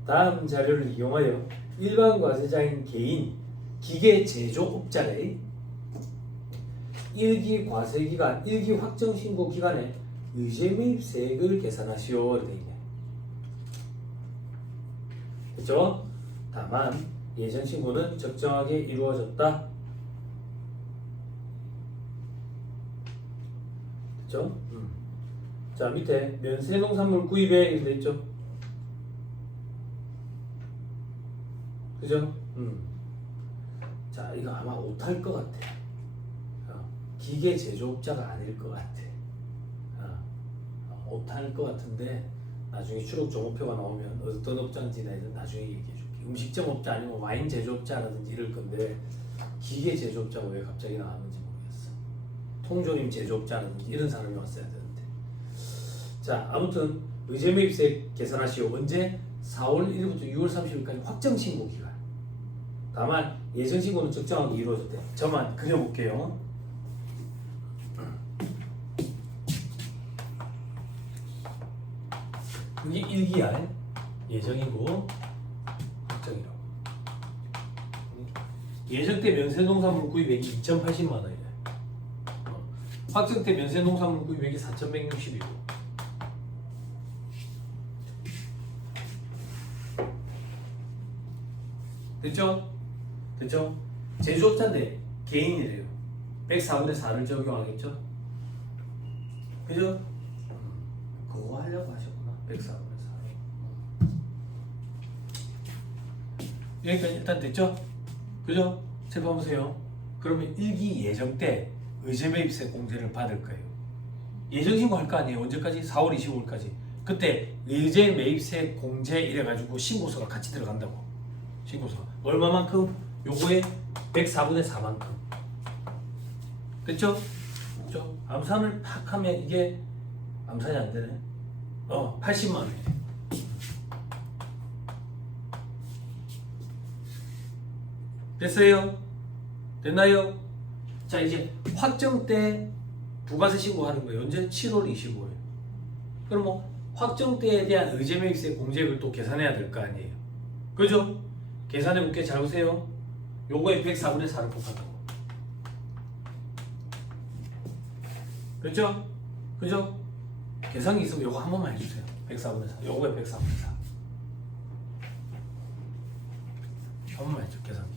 다음 자료를 이용하여 일반 과세자인 개인, 기계 제조업자의 1기 과세기간, 1기 확정신고 기간에 의제매입세액을 계산하시오. 이렇게 있네. 그렇죠? 다만 예정 신고는 적정하게 이루어졌다. 그렇죠? 자, 밑에 면세 농산물 구입에 이렇게 있죠. 그죠? 자, 이거 아마 못할 것 같아. 기계 제조업자가 아닐 것 같아. 못할 것 같은데 나중에 추록 종목표가 나오면 어떤 업자인지 내가 나중에 얘기해줄게. 음식점 업자 아니면 와인 제조업자라든지 이럴 건데 기계 제조업자가 왜 갑자기 나왔는지 모르겠어. 통조림 제조업자라든지 이런 사람이 왔어야 되는데. 자, 아무튼 의제매입세 계산하시오. 언제? 4월 1일부터 6월 30일까지 확정신고 기간. 다만 예정신고는 적정하게 이루어졌대. 저만 그려볼게요. 이게 1기야. 예정이고 확정이라고. 예정 때 면세농산물 구입액이 2,080만 원이래. 확정 때 면세농산물 구입액이 4,160이고. 됐죠? 됐죠? 제조업자인데 개인이래요. 104분의 4를 적용하겠죠? 그죠? 그거 하려고 하셨구나. 104분의 4. 여기까지 일단 됐죠? 그죠? 살펴보세요. 그러면 1기 예정 때 의제매입세 공제를 받을 거예요. 예정신고 할 거 아니에요. 언제까지? 4월 25일까지. 그때 의제매입세 공제 이래가지고 신고서가 같이 들어간다고. 신고서 얼마만큼? 요거에 104분의 4만큼. 됐죠? 그죠? 암산을 팍 하면 이게 암산이 안 되네. 80만 원이네. 됐어요? 됐나요? 자, 이제 확정 때 부가세 신고하는 거예요. 언제? 7월 25일. 그럼 뭐 확정 때에 대한 의제매입세 공제액을 또 계산해야 될 거 아니에요. 그죠? 계산해 볼게. 잘 보세요. 요거에 104분의 4를 곱한다고. 그렇죠? 그죠? 계산기 있으면 요거 한 번만 해주세요. 104분의 4. 요거에 104분의 4. 한 번만 해줘. 계산기.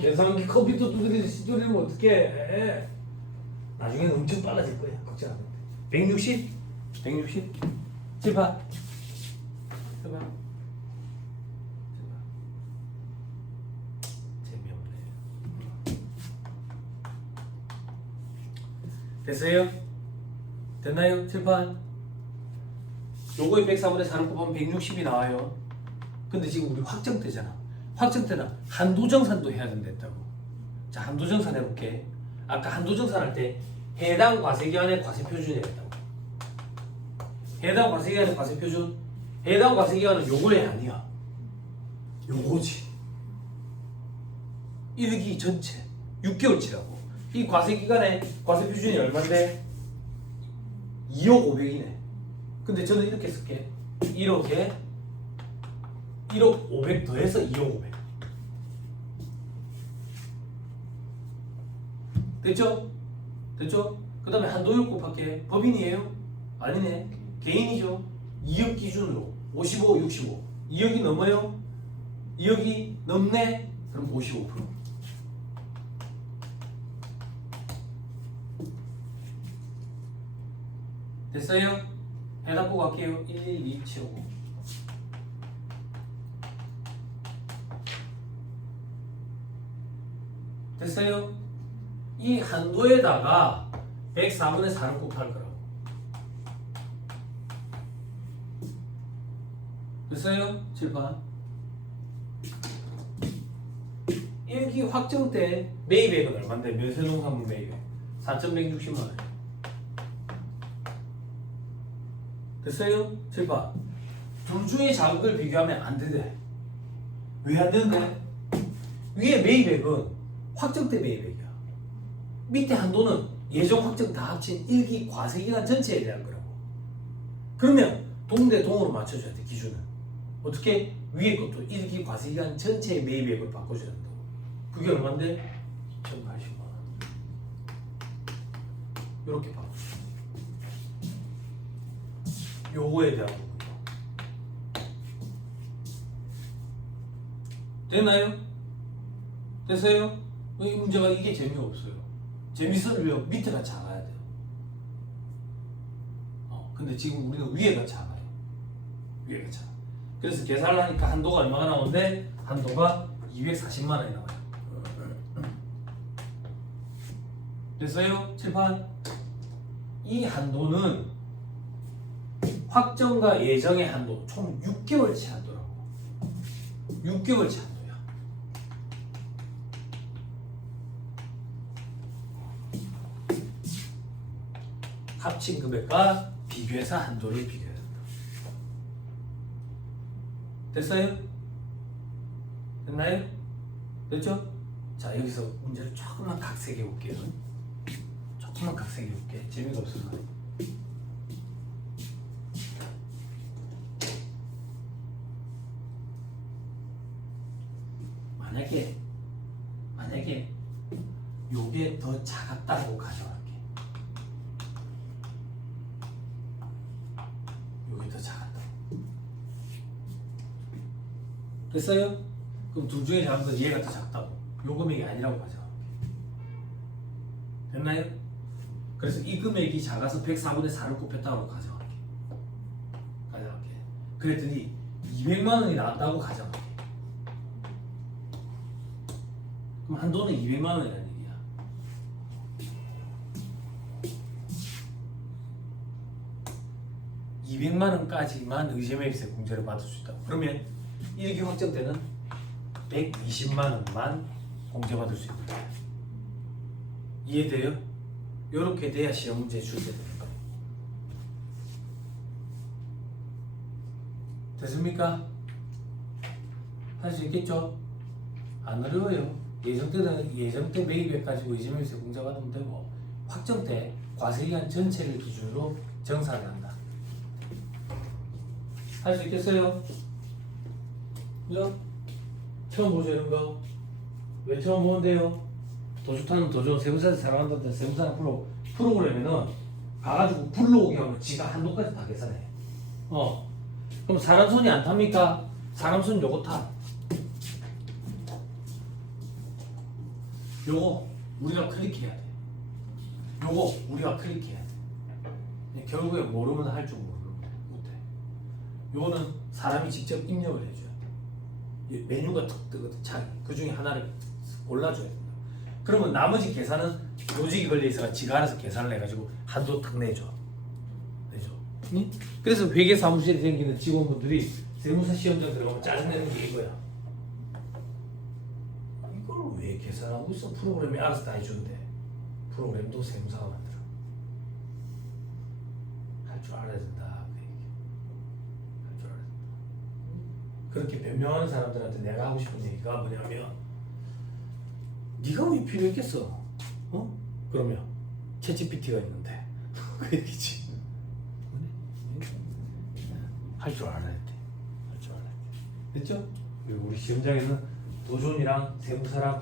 계산기 컴퓨터 두드리면 어떡해. 나중에는 엄청 빨라질 거야. 걱정 안 해. 160? 160? 제발. 제발. 재미없네. 됐어요? 됐나요? 칠판? 요거에 104분의 4를 곱하면 160이 나와요. 근데 지금 우리 확정되잖아. 확정되나 한도정산도 해야 된다고. 자, 한도정산 해볼게. 아까 한도정산 할 때 해당 과세기간의 과세표준이 했다고. 해당 과세기간의 과세표준. 해당 과세기간은 요거에 아니야. 요거지. 1기 전체 6개월치라고. 이 과세기간의 과세표준이 얼마인데? 2억 500이네. 근데 저는 이렇게 쓸게. 1억에 1억 500 더해서 2억 500. 됐죠? 됐죠? 그 다음에 한도율 곱할게. 법인이에요? 아니네. 개인이죠. 2억 기준으로 55, 65. 2억이 넘어요? 2억이 넘네? 그럼 55%. 됐어요? 해답 보고 갈게요. 112 채우고. 됐어요? 이 한도에다가 104분의 4를 곱할 거라고. 됐어요? 7번. 일기 확정 때 매입액은 얼마인데? 면세농산물 매입액 4,160만 원. 됐어요? 7번. 둘 중에 작은 걸 비교하면 안 되대. 왜 안 되는데? 위에 매입액은 확정 때 매입액이야. 밑에 한도는 예정 확정 다 합친 일기 과세기간 전체에 대한 거라고. 그러면 동대 동으로 맞춰줘야 돼. 기준은 어떻게? 위에 것도 일기 과세기간 전체의 매입액을 바꿔줘야 된다고. 그게 얼마인데? 2,080만 원. 이렇게 바꿔. 요거에 대한 부분이요. 됐나요? 됐어요? 이 문제가 이게 재미없어요. 재밌으려면 밑에가 작아야 돼요. 근데 지금 우리는 위에가 작아요. 위에가 작아. 그래서 계산을 하니까 한도가 얼마가 나오는데? 한도가 240만 원이 나와요. 됐어요? 칠판. 이 한도는 확정과 예정의 한도 총 6개월치 한도라고. 6개월치 한도야. 합친 금액과 비교해서 한도를 비교해야 된다. 됐어요? 됐나요? 됐죠? 자, 여기서 문제를 조금만 각색해 볼게요. 조금만 각색해 볼게. 재미가 없어서. 만약에 요게 더 작았다고 가져갈게. 요게 더 작았다. 됐어요? 그럼 둘 중에 작은 건 얘가 더 작다고. 요 금액이 아니라고 가져갈게. 됐나요? 그래서 이 금액이 작아서 104분의 4를 곱했다고 가져갈게. 그랬더니 200만 원이 나왔다고 가져갈게. 그럼 한도는 200만 원이라는 얘기야. (200만 원까지만 의제매입세 공제를 받을 수 있다). 그러면 일기 확정 때는 120만 원만 공제받을 수 있는 거야. 이해돼요? 이렇게 돼야 시험 문제 출제 되는 거야. 됐습니까? 할 수 있겠죠? 안 어려워요. 예정 때 매입액 가지고 의제매입세 공제받으면 되고, 확정 때 과세기간 전체를 기준으로 정산을 한다. 할 수 있겠어요? 그죠? 처음 보죠 이런 거. 왜 처음 보는데요? 더 좋다는 더 좋은 세무사에서 사랑한다는 세무사는 프로그램에는 가가지고 불러오게 하면 지가 한도까지 다 계산해. 그럼 사람 손이 안 탑니까? 사람 손 요거 타. 요거 우리가 클릭해야 돼. 요거 우리가 클릭해야 돼. 결국에 모르면 할 줄 못해. 요거는 사람이 직접 입력을 해줘야 돼. 메뉴가 탁 뜨거든. 자기 그 중에 하나를 골라줘야 된다. 그러면 나머지 계산은 요직이 걸려있어가 지가 알아서 계산을 해가지고 한도 탁 내줘. 응? 그래서 회계 사무실에 생기는 직원분들이 세무사 시험장 들어가면 짜증내는 게 이거야. 이걸 왜 계산하고 있어? 프로그램이 알아서 다 해주는데. 프로그램도 세무사가 만들어. 할 줄 알아야 된다. 그 얘기. 할 줄 알아야 된다. 그렇게 변명하는 사람들한테 내가 하고 싶은 얘기가 뭐냐면, 네가 왜 필요했겠어? 그러면 챗GPT가 있는데. 그 얘기지. 할 줄 알아야 돼. 할 줄 알아야 돼. 됐죠? 그리고 우리 시험장에는 도전이랑 세무사랑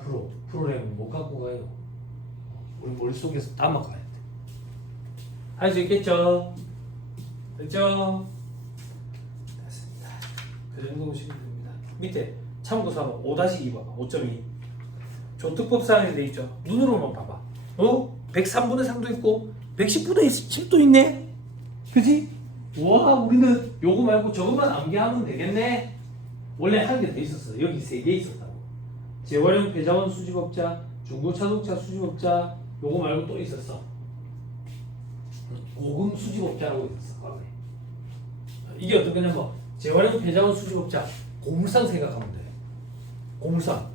프로그램 못 갖고 가요. 우리 머릿속에서 담아가야 돼. 할 수 있겠죠? 됐죠? 됐습니다. 그 정도 보시면 됩니다. 밑에 참고사항 5-2 봐봐. 5.2 조특법사항에 돼 있죠? 눈으로만 봐봐. 103분의 3도 있고 110분의 7도 있네? 그지? 와, 우리는 요거 말고 저것만 암기하면 되겠네. 원래 한 개 더 있었어. 여기 3개 있었다고. 재활용 폐자원 수집업자, 중고차독자 수집업자, 요거 말고 또 있었어. 고금 수집업자라고 있었어. 과거에. 이게 어떤 거냐면 재활용 폐자원 수집업자, 고물상 생각하면 돼. 고물상.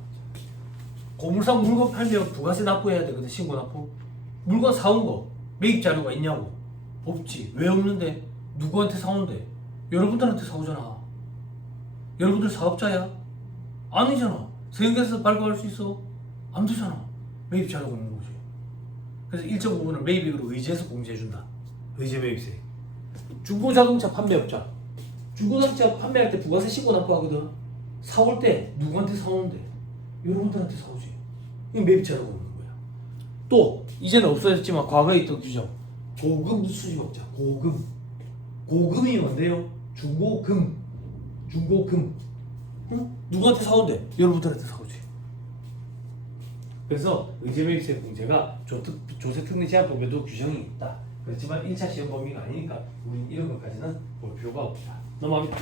고물상 물건 팔면 부가세 납부해야 되거든. 신고 납부. 물건 사온 거 매입 자료가 있냐고. 없지. 왜 없는데? 누구한테 사오는데? 여러분들한테 사오잖아. 여러분들 사업자야? 아니잖아. 세금계에서 발급할 수 있어? 안 되잖아. 매입 자료가 없는 거지. 그래서 일정 부분을 매입액으로 의제해서 공제해준다. 의제 매입세. 중고자동차 판매업자. 중고자동차 판매할 때 부가세 신고 납부하거든. 사올 때 누구한테 사오는데? 여러분들한테 사오지. 이거 매입 자료가 없는 거야. 또 이제는 없어졌지만 과거에 있던 규정. 고금 수집업자. 고금. 고금이 뭔데요? 중고금. 중고금. 응? 누구한테 사온대? 여러분들한테 사오지. 그래서 의제매입세 공제가 조세특례제한법에도 규정이 있다. 그렇지만 1차 시험 범위가 아니니까 우린 이런 것까지는 볼 필요가 없다. 넘어갑니다.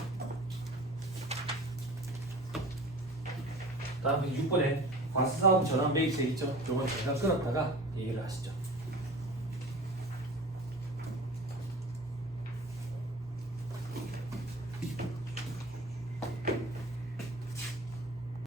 다음 6번에 과세사업 전환 매입세 있죠? 저걸 잠깐 끊었다가 얘기를 하시죠.